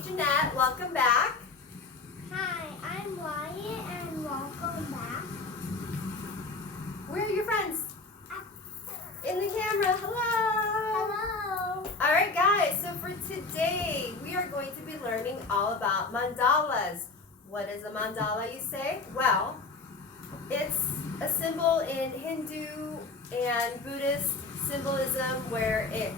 Hey Jeanette, welcome back. Hi, I'm Wyatt and welcome back. Where are your friends? In the camera. Hello. Hello. Alright guys, so for today we are going to be learning all about mandalas. What is a mandala, you say? Well, it's a symbol in Hindu and Buddhist symbolism where it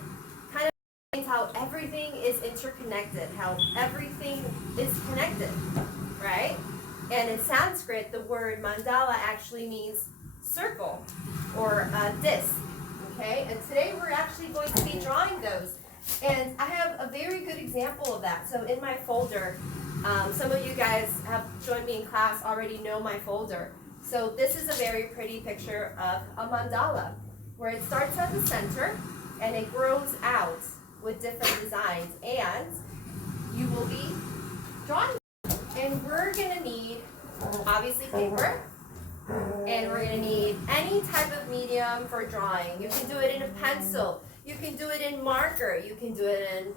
kind of explains how everything is interconnected, how everything is connected, right? And in Sanskrit, the word mandala actually means circle or disc, okay? And today we're actually going to be drawing those. And I have a very good example of that. So in my folder, some of you guys have joined me in class already know my folder. So this is a very pretty picture of a mandala where it starts at the center and it grows out with different designs, and you will be drawing. And we're going to need obviously paper, and we're going to need any type of medium for drawing. You can do it in a pencil, you can do it in marker, you can do it in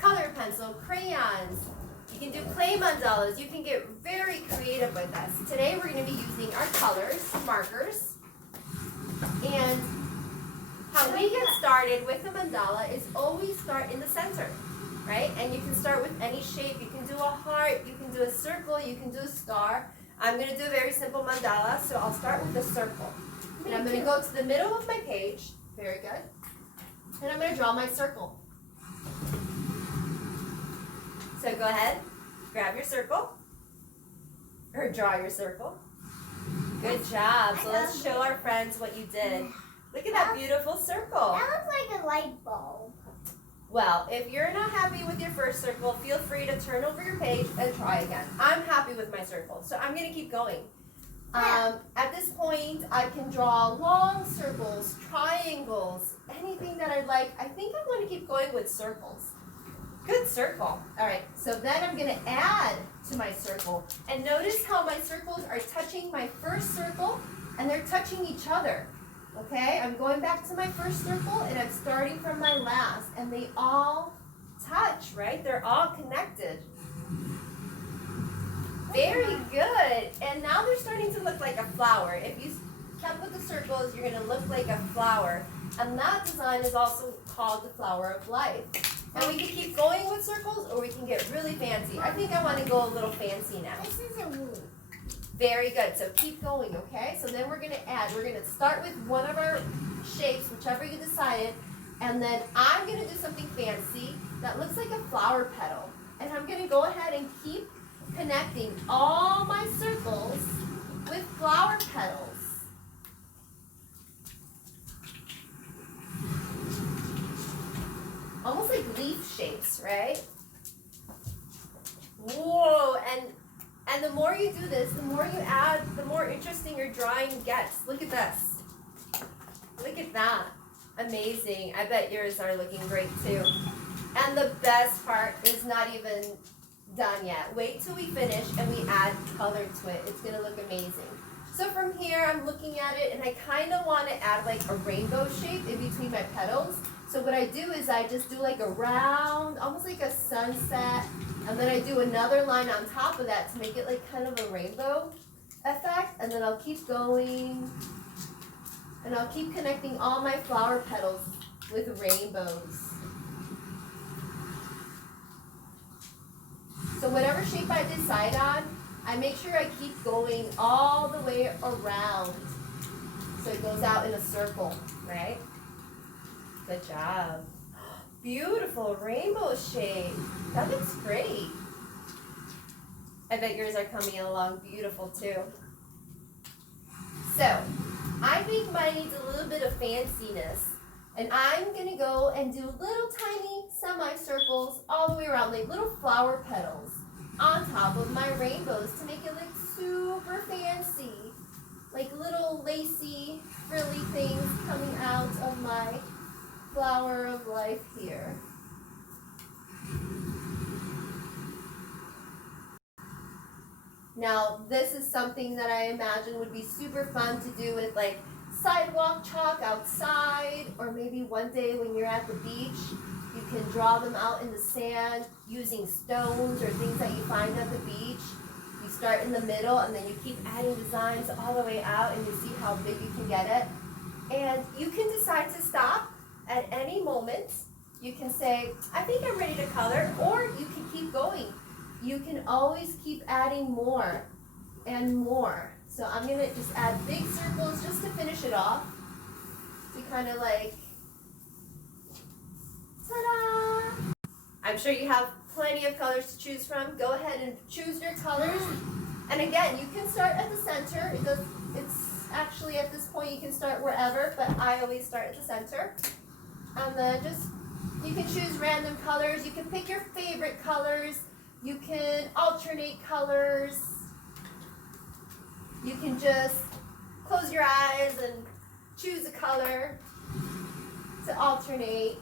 color pencil, crayons. You can do clay mandalas. You can get very creative with us. Today we're going to be using our colors, markers, and how we get started with the mandala is always start in the center, right? And you can start with any shape. You can do a heart, you can do a circle, you can do a star. I'm going to do a very simple mandala, so I'll start with the circle. And I'm going to go to the middle of my page. Very good. And I'm going to draw my circle. So go ahead, grab your circle, or draw your circle. Good job. So let's show our friends what you did. Look at that beautiful circle. That looks like a light bulb. Well, if you're not happy with your first circle, feel free to turn over your page and try again. I'm happy with my circle, so I'm going to keep going. At this point, I can draw long circles, triangles, anything that I like. I think I'm going to keep going with circles. Good circle. All right, so then I'm going to add to my circle. And notice how my circles are touching my first circle, and they're touching each other. Okay, I'm going back to my first circle, and I'm starting from my last, and they all touch, right? They're all connected. Very good. And now they're starting to look like a flower. If you kept with the circles, you're going to look like a flower. And that design is also called the flower of life. And we can keep going with circles, or we can get really fancy. I think I want to go a little fancy now. This is a wood. Very good. So keep going, okay? So then we're going to add. We're going to start with one of our shapes, whichever you decided. And then I'm going to do something fancy that looks like a flower petal. And I'm going to go ahead and keep connecting all my circles with flower petals. Almost like leaf shapes, right? Whoa, and the more you do this, the more you add, the more interesting your drawing gets. Look at this. Look at that. Amazing. I bet yours are looking great too. And the best part is not even done yet. Wait till we finish and we add color to it. It's going to look amazing. So from here, I'm looking at it, and I kind of want to add like a rainbow shape in between my petals. So what I do is I just do like a round, almost like a sunset, and then I do another line on top of that to make it like kind of a rainbow effect, and then I'll keep going, and I'll keep connecting all my flower petals with rainbows. So whatever shape I decide on, I make sure I keep going all the way around so it goes out in a circle, right? Good job. Beautiful rainbow shape. That looks great. I bet yours are coming along beautiful too. So, I think mine needs a little bit of fanciness. And I'm going to go and do little tiny semicircles all the way around, like little flower petals on top of my rainbows to make it look super fancy. Like little lacy, frilly things coming out of my flower of life here. Now, this is something that I imagine would be super fun to do with like sidewalk chalk outside, or maybe one day when you're at the beach, you can draw them out in the sand using stones or things that you find at the beach. You start in the middle and then you keep adding designs all the way out and you see how big you can get it. And you can decide to stop at any moment. You can say, I think I'm ready to color, or you can keep going. You can always keep adding more and more. So I'm gonna just add big circles just to finish it off. To kind of like, ta-da! I'm sure you have plenty of colors to choose from. Go ahead and choose your colors. And again, you can start at the center. It's actually at this point you can start wherever, but I always start at the center. And then you can choose random colors. You can pick your favorite colors. You can alternate colors. You can just close your eyes and choose a color to alternate.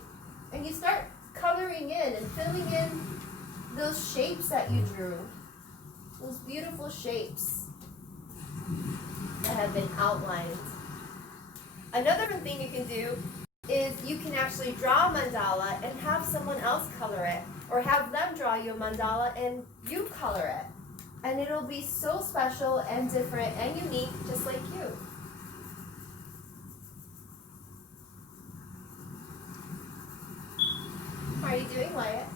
And you start coloring in and filling in those shapes that you drew. Those beautiful shapes that have been outlined. Another thing you can do is you can actually draw a mandala and have someone else color it, or have them draw you a mandala and you color it. And it'll be so special and different and unique, just like you. How are you doing, Wyatt?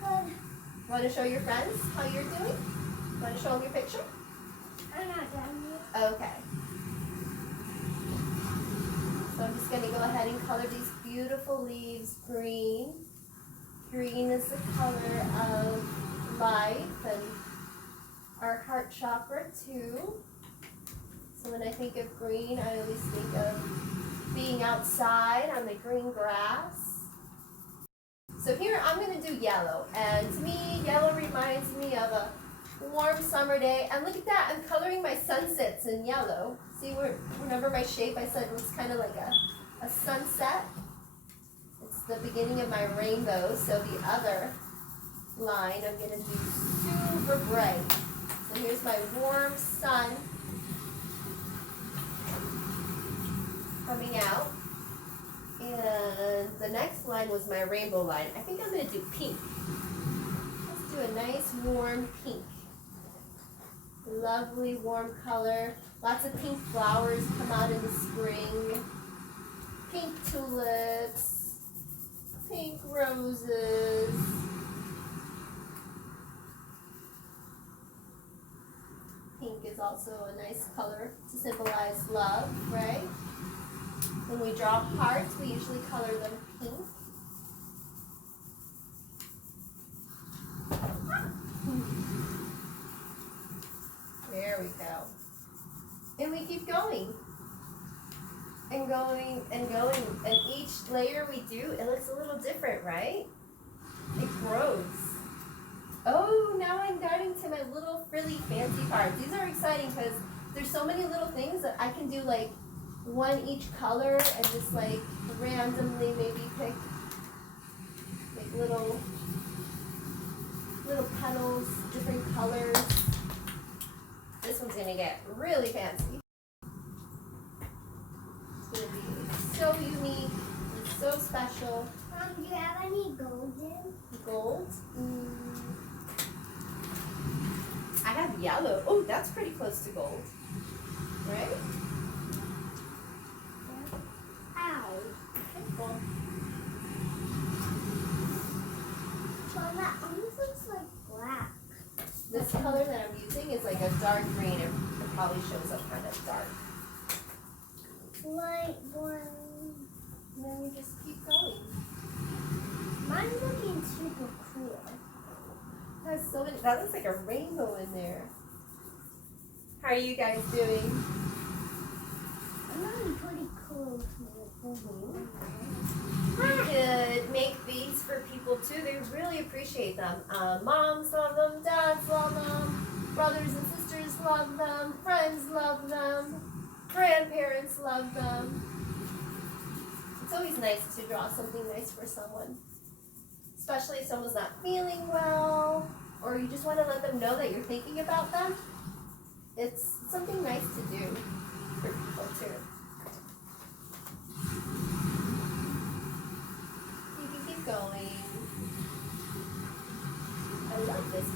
Good. Want to show your friends how you're doing? Want to show them your picture? I'm not done yet. Okay. So I'm just going to go ahead and color these beautiful leaves green. Green is the color of life and our heart chakra too. So when I think of green, I always think of being outside on the green grass. So here I'm going to do yellow, and to me yellow reminds me of a warm summer day. And look at that, I'm coloring my sunsets in yellow. See, remember my shape? I said it was kind of like a sunset. It's the beginning of my rainbow, so the other line I'm going to do super bright. So here's my warm sun coming out. And the next line was my rainbow line. I think I'm going to do pink. Let's do a nice warm pink. Lovely warm color. Lots of pink flowers come out in the spring. Pink tulips. Pink roses. Pink is also a nice color to symbolize love, right? When we draw hearts, we usually color them pink. There we go. And we keep going. And going and going. And each layer we do, it looks a little different, right? It grows. Oh, now I'm getting to my little frilly fancy parts. These are exciting because there's so many little things that I can do, like one each color and just like randomly maybe pick like little petals, different colors. This one's gonna get really fancy. It's gonna be so unique and so special. Do you have any golden? Gold? I have yellow. Oh, that's pretty close to gold, right? Ow. Careful. Well, that almost looks like black. This color that I'm using is like a dark green. It probably shows up kind of dark. Light one. And then we just keep going. Mine's looking super cool. There's so many. That looks like a rainbow in there. How are you guys doing? I'm looking pretty cool. You could make these for people too. They really appreciate them. Moms love them, dads love them, brothers and sisters love them, friends love them, grandparents love them. It's always nice to draw something nice for someone, especially if someone's not feeling well, or you just want to let them know that you're thinking about them. It's something nice to do for people too. You can keep going.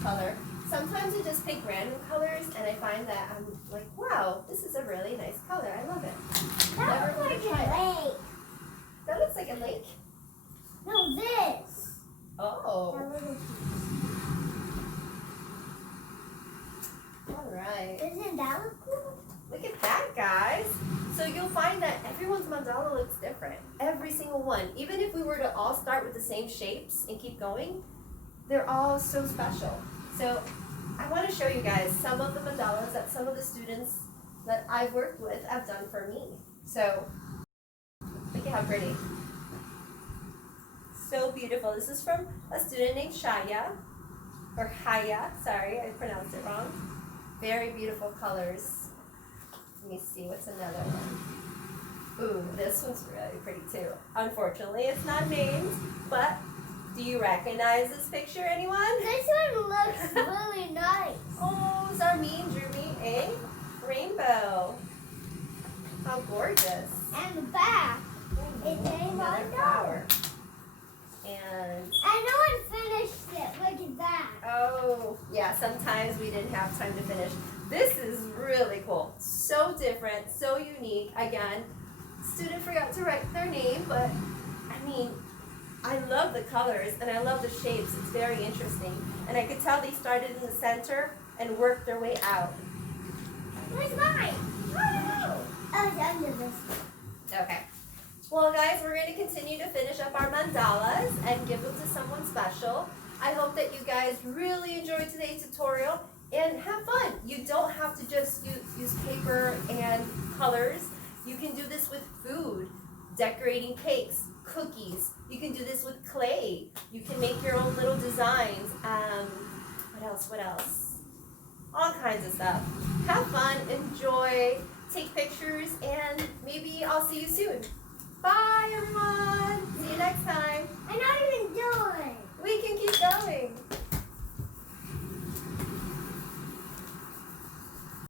color. Sometimes I just pick random colors and I find that I'm like, wow, this is a really nice color. I love it. That looks like a lake. That looks like a lake? No, this. Oh. That little piece. All right. Doesn't that look cool? Look at that, guys. So you'll find that everyone's mandala looks different. Every single one. Even if we were to all start with the same shapes and keep going, they're all so special. So I want to show you guys some of the mandalas that some of the students that I've worked with have done for me. So look at how pretty. So beautiful. This is from a student named Shaya, or Haya, sorry, I pronounced it wrong. Very beautiful colors. Let me see, what's another one? Ooh, this one's really pretty too. Unfortunately, it's not named, but do you recognize this picture, anyone? This one looks really nice. Oh, Zarmeen drew me a rainbow. How gorgeous. And the back. It's a Another mandala. flower. And No one finished it. Look at that. oh, yeah, sometimes we didn't have time to finish. This is really cool. So different, so unique. Again, student forgot to write their name, but I mean, I love the colors and I love the shapes. It's very interesting. And I could tell they started in the center and worked their way out. Where's mine? Oh, it's under this one. Okay. Well, guys, we're going to continue to finish up our mandalas and give them to someone special. I hope that you guys really enjoyed today's tutorial and have fun. You don't have to just use paper and colors. You can do this with food, decorating cakes, cookies. You can do this with clay. You can make your own little designs. What else? All kinds of stuff. Have fun, enjoy, take pictures, and maybe I'll see you soon.